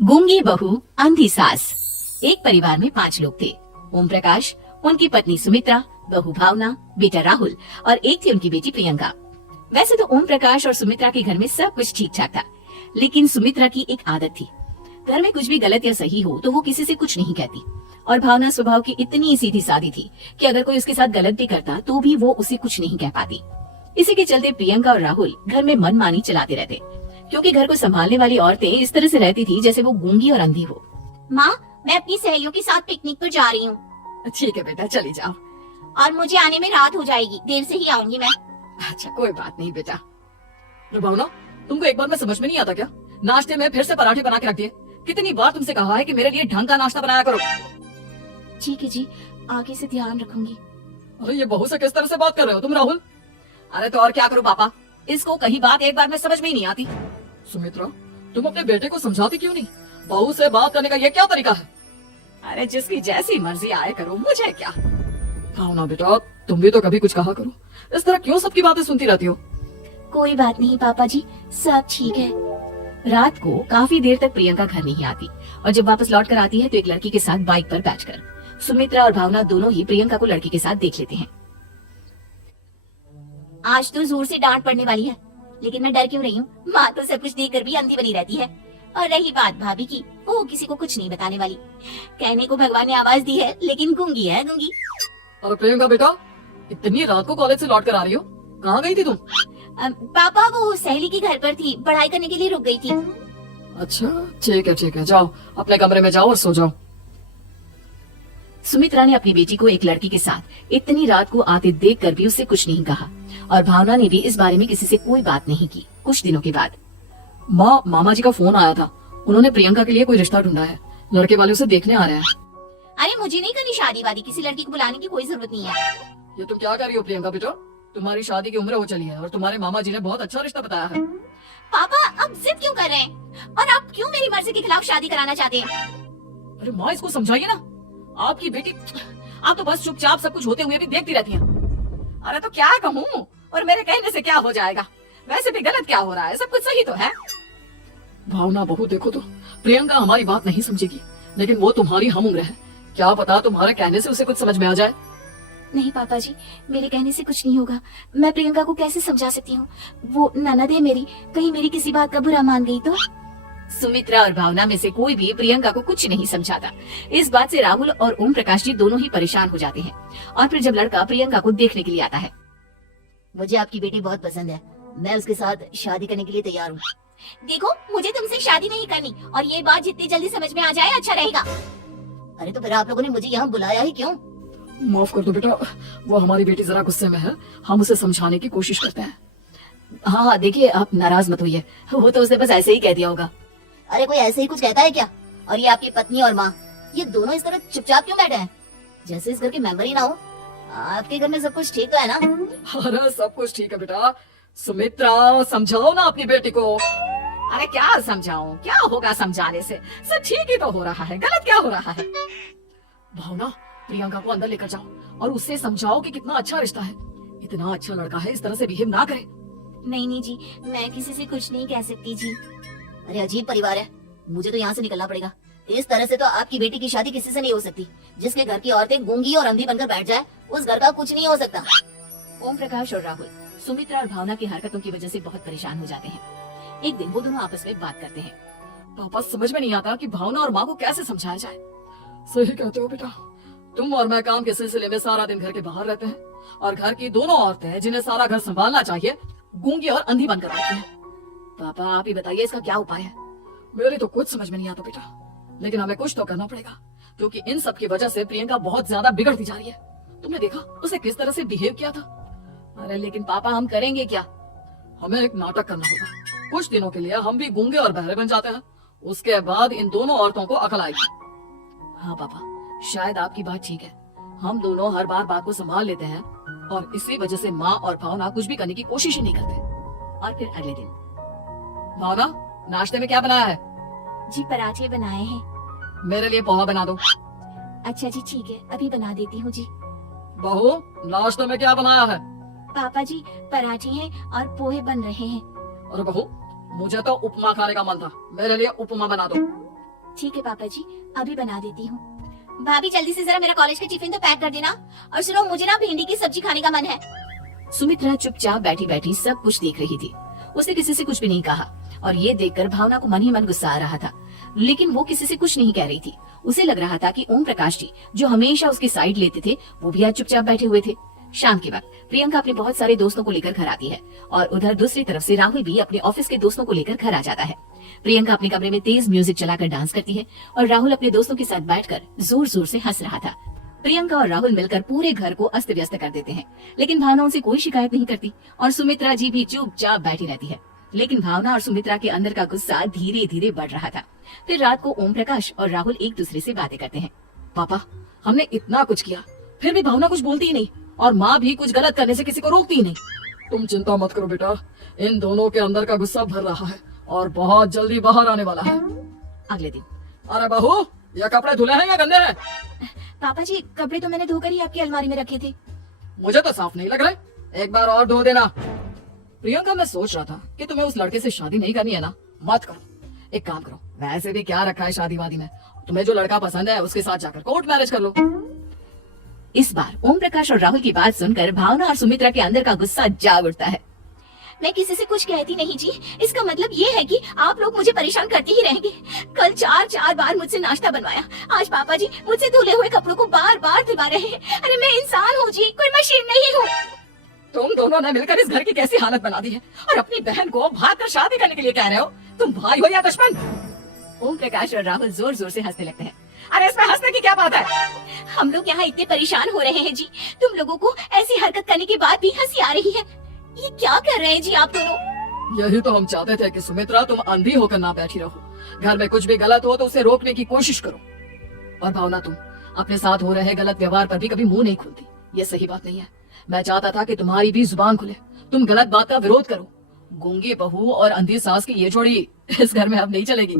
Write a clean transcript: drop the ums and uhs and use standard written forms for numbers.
गूंगी बहू अंधी सास। एक परिवार में 5 लोग थे। ओम प्रकाश, उनकी पत्नी सुमित्रा, बहू भावना, बेटा राहुल और एक थी उनकी बेटी प्रियंका। वैसे तो ओम प्रकाश और सुमित्रा के घर में सब कुछ ठीक ठाक था, लेकिन सुमित्रा की एक आदत थी। घर में कुछ भी गलत या सही हो तो वो किसी से कुछ नहीं कहती। और भावना स्वभाव की इतनी सीधी सादी थी कि अगर कोई उसके साथ गलत भी करता तो भी वो उसे कुछ नहीं कह पाती। इसी के चलते प्रियंका और राहुल घर में मनमानी चलाते रहते, क्योंकि घर को संभालने वाली औरतें इस तरह से रहती थी जैसे वो गूंगी और अंधी हो। माँ, मैं अपनी सहेलियों के साथ पिकनिक पर जा रही हूँ। ठीक है बेटा, चली जाओ। और मुझे आने में रात हो जाएगी, देर से ही आऊंगी मैं। अच्छा, कोई बात नहीं बेटा। भावना, तुमको एक बार में समझ में नहीं आता क्या? नाश्ते में फिर से पराठे बना के रख दिए। कितनी बार तुमसे कहा है कि मेरे लिए ढंग का नाश्ता बनाया करो। ठीक है जी, आगे से ध्यान रखूंगी। अरे ये बहू से किस तरह से बात कर रहे हो तुम राहुल? अरे तो और क्या करूं पापा, इसको कहीं बात एक बार में समझ में ही नहीं आती। सुमित्रा, तुम अपने बेटे को समझाती क्यों नहीं? बहू से बात करने का ये क्या तरीका है? अरे जिसकी जैसी मर्जी आए करो, मुझे क्या। भावना बेटा, तुम भी तो कभी कुछ कहा करो। इस तरह क्यों सबकी बातें सुनती रहती हो? कोई बात नहीं पापा जी, सब ठीक है। रात को काफी देर तक प्रियंका घर नहीं आती और जब वापस लौट कर आती है तो एक लड़की के साथ बाइक पर बैठकर सुमित्रा और भावना दोनों ही प्रियंका को लड़की के साथ देख लेते हैं। आज तो जोर से डांट पड़ने वाली है, लेकिन मैं डर क्यों रही हूँ? माँ तो सब कुछ देखकर भी अंधी बनी रहती है। और रही बात भाभी की, वो किसी को कुछ नहीं बताने वाली। कहने को भगवान ने आवाज दी है, लेकिन गूंगी है गूंगी। और प्रियंका बेटा, इतनी रात को कॉलेज से लौट कर आ रही हो, कहाँ गई थी तुम? पापा, वो सहेली के घर पर थी, पढ़ाई करने के लिए रुक गई थी। अच्छा, ठीक है, जाओ अपने कमरे में जाओ और सो जाओ। सुमित्रा ने अपनी बेटी को एक लड़की के साथ इतनी रात को आते देखकर भी उससे कुछ नहीं कहा और भावना ने भी इस बारे में किसी से कोई बात नहीं की। कुछ दिनों के बाद मामा जी का फोन आया था। उन्होंने प्रियंका के लिए कोई रिश्ता ढूंढा है, लड़के वाले उसे देखने आ रहे हैं। अरे मुझे नहीं करनी शादी वादी, किसी लड़की को बुलाने की कोई जरूरत नहीं है। ये तुम क्या कर रही हो प्रियंका बेटा? तुम्हारी शादी की उम्र हो चली है और तुम्हारे मामा जी ने बहुत अच्छा रिश्ता बताया है। पापा, अब जिद क्यों कर रहे हैं? और आप क्यों मेरी मर्जी के खिलाफ शादी कराना चाहते हैं? अरे माँ, इसको समझाइए ना। आपकी बेटी, आप तो बस चुपचाप सब कुछ होते हुए भी देखती रहती हैं। अरे तो क्या कहूँ, और मेरे कहने से क्या हो जाएगा? वैसे भी गलत क्या हो रहा है, सब कुछ सही तो है। भावना बहू, देखो तो प्रियंका हमारी बात नहीं समझेगी, लेकिन वो तुम्हारी हम उम्र है। क्या पता तुम्हारे कहने से उसे कुछ समझ में आ जाए। नहीं पापा जी, मेरे कहने से कुछ नहीं होगा। मैं प्रियंका को कैसे समझा सकती हूँ? वो ननद है मेरी, कहीं मेरी किसी बात का बुरा मान गई तो? सुमित्रा और भावना में से कोई भी प्रियंका को कुछ नहीं समझाता। इस बात से राहुल और ओम प्रकाश जी दोनों ही परेशान हो जाते हैं। और फिर जब लड़का प्रियंका को देखने के लिए आता है, मुझे आपकी बेटी बहुत पसंद है, मैं उसके साथ शादी करने के लिए तैयार हूँ। देखो, मुझे तुमसे शादी नहीं करनी, और ये बात जितनी जल्दी समझ में आ जाए अच्छा रहेगा। अरे तो फिर आप लोगों ने मुझे यहाँ बुलाया ही क्यों? माफ कर दो बेटा, वो हमारी बेटी जरा गुस्से में है, हम उसे समझाने की कोशिश करते हैं। हाँ, देखिए आप नाराज मत होइए, वो तो उसने बस ऐसे ही कह दिया होगा। अरे कोई ऐसे ही कुछ कहता है क्या? और ये आपकी पत्नी और माँ, ये दोनों इस तरह चुपचाप क्यों बैठे हैं, जैसे इस घर के मेंबर ही ना हो? आपके घर में सब कुछ ठीक तो है ना? अरे सब कुछ ठीक है बेटा। सुमित्रा, समझाओ ना अपनी बेटी को। अरे क्या समझाऊं, क्या होगा समझाने से? सब ठीक ही तो हो रहा है, गलत क्या हो रहा है? भावना, प्रियंका को अंदर लेकर जाओ और उससे समझाओ कि कितना अच्छा रिश्ता है। इतना अच्छा लड़का है, इस तरह से बिहेव ना करे। नहीं जी, मैं किसी से कुछ नहीं कह सकती जी। अरे अजीब परिवार है, मुझे तो यहाँ से निकलना पड़ेगा। इस तरह से तो आपकी बेटी की शादी किसी से नहीं हो सकती। जिसके घर की औरतें गूंगी और अंधी बनकर बैठ जाए, उस घर का कुछ नहीं हो सकता। ओम प्रकाश और राहुल सुमित्रा और भावना की हरकतों की वजह से बहुत परेशान हो जाते हैं। एक दिन वो दोनों आपस में बात करते हैं। पापा, समझ में नहीं आता कि भावना और माँ को कैसे समझाया जाए। सही कहते हो बेटा, तुम और मैं काम के सिलसिले में सारा दिन घर के बाहर रहते हैं और घर की दोनों औरतें जिन्हें सारा घर संभालना चाहिए, गूंगी और अंधी बनकर बैठी हैं। पापा, आप ही बताइए इसका क्या उपाय है? मेरी तो कुछ समझ में नहीं आता बेटा, लेकिन हमें कुछ तो करना पड़ेगा, क्योंकि इन सब की वजह से प्रियंका बहुत ज्यादा बिगड़ती जा रही है। तुमने देखा उसे किस तरह से बिहेव किया था। अरे लेकिन पापा, हम करेंगे क्या? हमें एक नाटक करना होगा। कुछ दिनों के लिए हम भी गूंगे और बहरे बन जाते हैं, उसके बाद इन दोनों औरतों को अकल आएगी। हाँ पापा, शायद आपकी बात ठीक है। हम दोनों हर बार बात को संभाल लेते हैं और इसी वजह से माँ और भावना कुछ भी करने की कोशिश ही नहीं करते। और फिर अगले दिन, भावना, नाश्ते में क्या बनाया है? जी पराठे बनाए हैं। मेरे लिए पोहा बना दो। अच्छा जी, ठीक है, अभी बना देती हूँ जी। बहू, नाश्ते में क्या बनाया है? पापा जी, पराठे हैं और पोहे बन रहे हैं। अरे बहू, मुझे तो उपमा खाने का मन था, मेरे लिए उपमा बना दो। ठीक है पापा जी, अभी बना देती हूँ। भाभी जल्दी से जरा मेरा कॉलेज का टिफिन तो पैक कर देना। और सुनो, मुझे ना भिंडी की सब्जी खाने का मन है। सुमित्रा चुपचाप बैठी बैठी सब कुछ देख रही थी। उसने किसी से कुछ भी नहीं कहा और ये देखकर भावना को मन ही मन गुस्सा आ रहा था, लेकिन वो किसी से कुछ नहीं कह रही थी। उसे लग रहा था कि ओम प्रकाश जी जो हमेशा उसकी साइड लेते थे वो भी आज चुपचाप बैठे हुए थे। शाम के वक्त प्रियंका अपने बहुत सारे दोस्तों को लेकर घर आती है और उधर दूसरी तरफ से राहुल भी अपने ऑफिस के दोस्तों को लेकर घर आ जाता है। प्रियंका अपने कमरे में तेज म्यूजिक चलाकर डांस करती है और राहुल अपने दोस्तों के साथ बैठकर जोर जोर से हंस रहा था। प्रियंका और राहुल मिलकर पूरे घर को अस्त व्यस्त कर देते हैं, लेकिन भावना उनसे कोई शिकायत नहीं करती और सुमित्रा जी भी चुपचाप बैठी रहती है। लेकिन भावना और सुमित्रा के अंदर का गुस्सा धीरे धीरे बढ़ रहा था। फिर रात को ओम प्रकाश और राहुल एक दूसरे से बातें करते हैं। पापा, हमने इतना कुछ किया फिर भी भावना कुछ बोलती ही नहीं और माँ भी कुछ गलत करने से किसी को रोकती ही नहीं। तुम चिंता मत करो बेटा, इन दोनों के अंदर का गुस्सा भर रहा है और बहुत जल्दी बाहर आने वाला है। अगले दिन, अरे बहू, ये कपड़े धुले हैं या गंदे हैं? पापा जी, कपड़े तो मैंने धोकर ही आपकी अलमारी में रखे थे। मुझे तो साफ नहीं लग रहा है, एक बार और धो देना। प्रियंका, मैं सोच रहा था कि तुम्हें उस लड़के से शादी नहीं करनी है ना, मत करो। एक काम करो, वैसे भी क्या रखा है शादी वादी में, तुम्हें जो लड़का पसंद है उसके साथ जाकर कोर्ट मैरिज कर लो। इस बार ओम प्रकाश और राहुल की बात सुनकर भावना और सुमित्रा के अंदर का गुस्सा जाग उठता है। मैं किसी से कुछ कहती नहीं जी, इसका मतलब ये है कि आप लोग मुझे परेशान करते ही रहेंगे। कल 4 बार मुझसे नाश्ता बनवाया, आज पापा जी मुझसे धुले हुए कपड़ों को बार बार धुलवा रहे हैं। अरे मैं इंसान हूँ जी, कोई मशीन नहीं हूँ। तुम दोनों ने मिलकर इस घर की कैसी हालत बना दी है और अपनी बहन को भाग कर शादी करने के लिए कह रहे हो। तुम भाई हो या दुश्मन? ओम प्रकाश और राहुल जोर जोर से हंसने लगते हैं। अरे इसमें हंसने की क्या बात है? हम लोग यहाँ इतने परेशान हो रहे हैं जी, तुम लोगों को ऐसी हरकत करने के बाद भी हंसी आ रही है। ये क्या कर रहे हैं जी आप दोनों? यही तो हम चाहते थे कि सुमित्रा तुम अंधी होकर ना बैठी रहो। घर में कुछ भी गलत हो तो उसे रोकने की कोशिश करो। और भावना, तुम अपने साथ हो रहे गलत व्यवहार पर भी कभी मुंह नहीं खोलती, ये सही बात नहीं है। मैं चाहता था कि तुम्हारी भी जुबान खुले, तुम गलत बात का विरोध करो। गूंगी बहू और अंधी सास की ये जोड़ी इस घर में अब नहीं चलेगी।